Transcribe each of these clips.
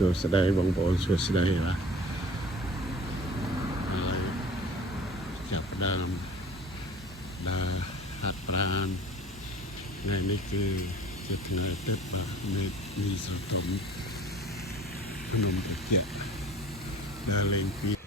ស្ដីបងប្អូនសួស្ដីបាទហើយចាប់ផ្ដើមដើរហាត់ប្រាណថ្ងៃនេះគឺជាថ្ងៃទឹកបាទមីស្រទុំភ្នំតាគៈដើរលេងពី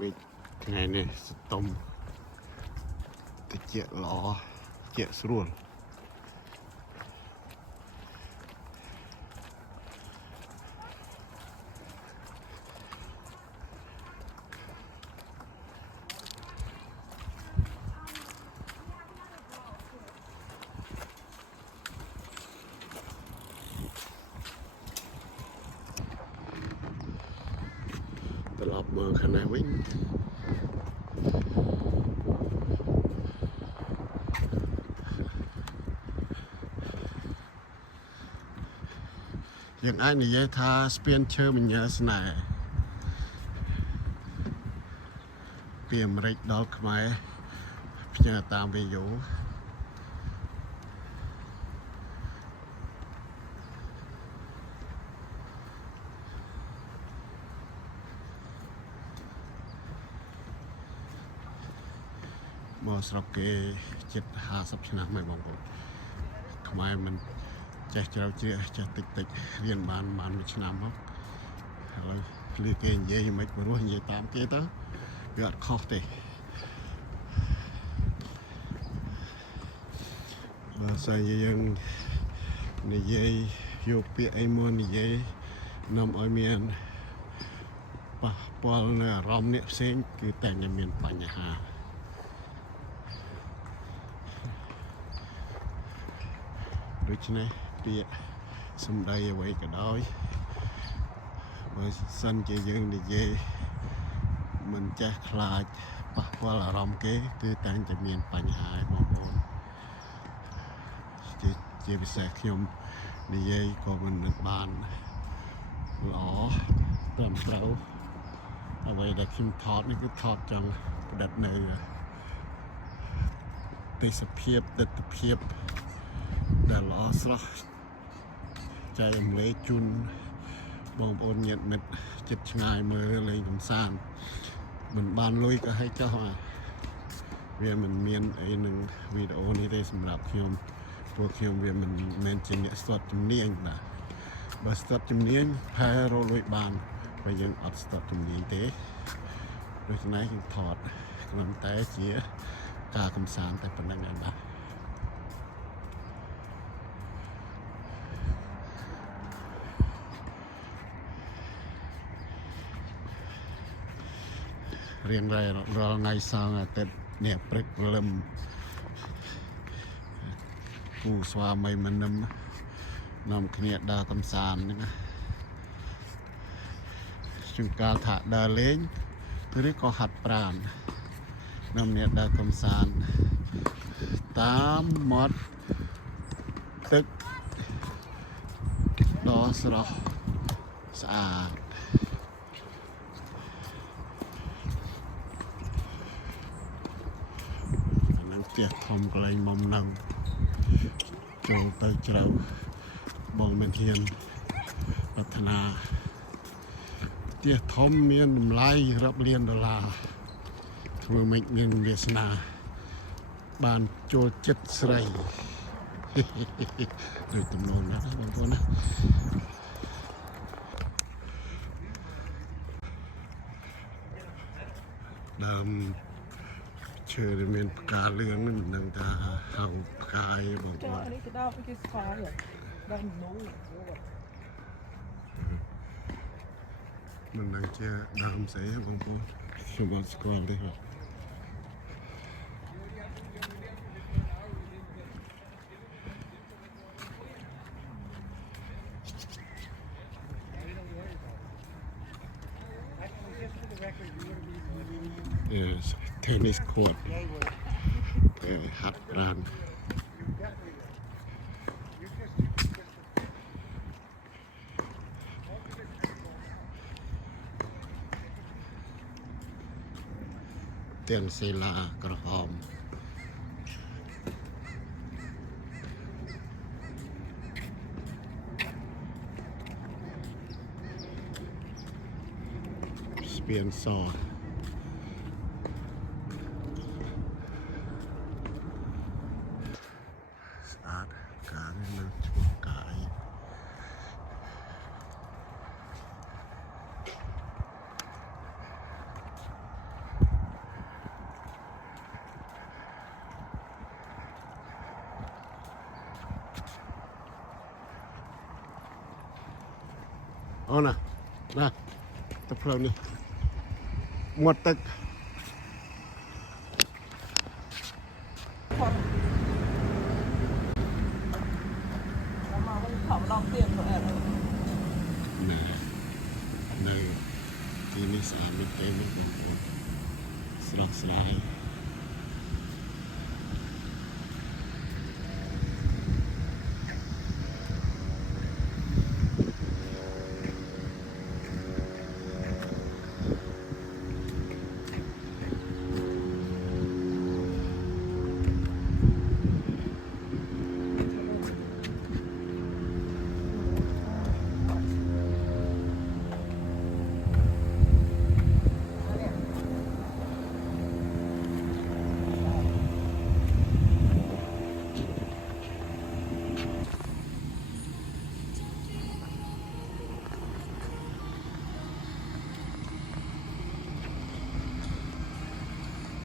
វិញថ្ងៃនេះស្ទុំតិចល្អជាស្រួលត្រឡប់មើលខាងនេះវិញយើងអាចនិយាយថាស្ពានឈើមញើស្នេហ៍ពីអាមេរិកដល់ខ្មែរផ្ញើតាមវីដេអូមកស្រុកគេជិត50ឆ្នាំហើយបងប្អូនខ្មែរមិនចេះជ្រៅជ្រះចេះតិចរៀនបានមួយឆ្នាំមកហើយឮគេនិយាយមិនព្រោះនិយាយតាមគេទៅវាអត់ខុសទេបើស្អីយើងនិយាយយកពាក្យអីមកនិយាយនាំឲ្យមានប៉ះពាល់នៅអារម្មណ៍អ្នកផ្សេងគឺតែងតែមានបញ្ហាដូច្នេះពាក្យសម្ដីអ្វីក៏ដោយបើសិនជាយើងនិយាយមិនចេះខ្លាចប៉ះពាល់អារម្មណ៍គេគឺតែងតែមានបញ្ហាបងប្អូនជាពិសេសខ្ញុំនិយាយក៏មិនបានល្អត្រឹមត្រូវអ្វីដែលខ្ញុំថតនេះគឺថតចង់ផ្ដិតនៅទេសភាពទស្សនវិជ្ជាដែលល្អស្រស់ចែករំលែកជូនបងប្អូនញាតិមិត្តជិតឆ្ងាយមើលលេងកម្សាន្តមិនបានលុយក៏ឲ្យចោះវាមិនមានអីនឹងវីដេអូនេះទេសម្រាប់ខ្ញុំព្រោះខ្ញុំវាមិនមែនជាអ្នកស្ទាត់ជំនាញណាបើស្ទាត់ជំនាញផែរលុយបានបើយើងអត់ស្ទាត់ជំនាញទេដូច្នេះខ្ញុំថតគ្រាន់តែជាការកម្សាន្តតែប៉ុណ្្នឹងឯងបាទរៀងរាល់ថ្ងៃសៅរ៍អាទិត្យនេះព្រឹកព្រលឹមគូស្វាមីមនឹមនាំគ្នាដើរកម្សាន្តហ្នឹងណាជួនកាលថាដើរលេងឬក៏ហាត់ប្រាណនាំគ្នាដើរកម្សាន្តតាមមាត់ទឹកដ៏ស្រស់ស្អាតផ្ទះធំកន្លែងមុំនៅចូលទៅជ្រៅបងមិនហ៊ានប្រាថ្នាផ្ទះធំមានតម្លៃរាប់លានដុល្លារធ្វើម៉េចមានវាសនាបានចូលចិត្តស្រីដូចទំនោរណាបងប្អូនណា chơi để mình cá lươn nên đang ta hào cái bằng cho quạt anh ấy cái đau cái xoài rồi đang nấu mình đang chơi đam sấy bằng quạt cho bạn squat đi rồi yes tennis court hạt ran tiền xe laกระหอมเปลี่ยนซอสะอาดกาเนี่ยมันชุกกายเอานะตะเพลินนี่หมดตึก con mà không thảo lòng tiền của em ในที่นี้สะอาดไม่เต็มมันเป็นสลอกสลาย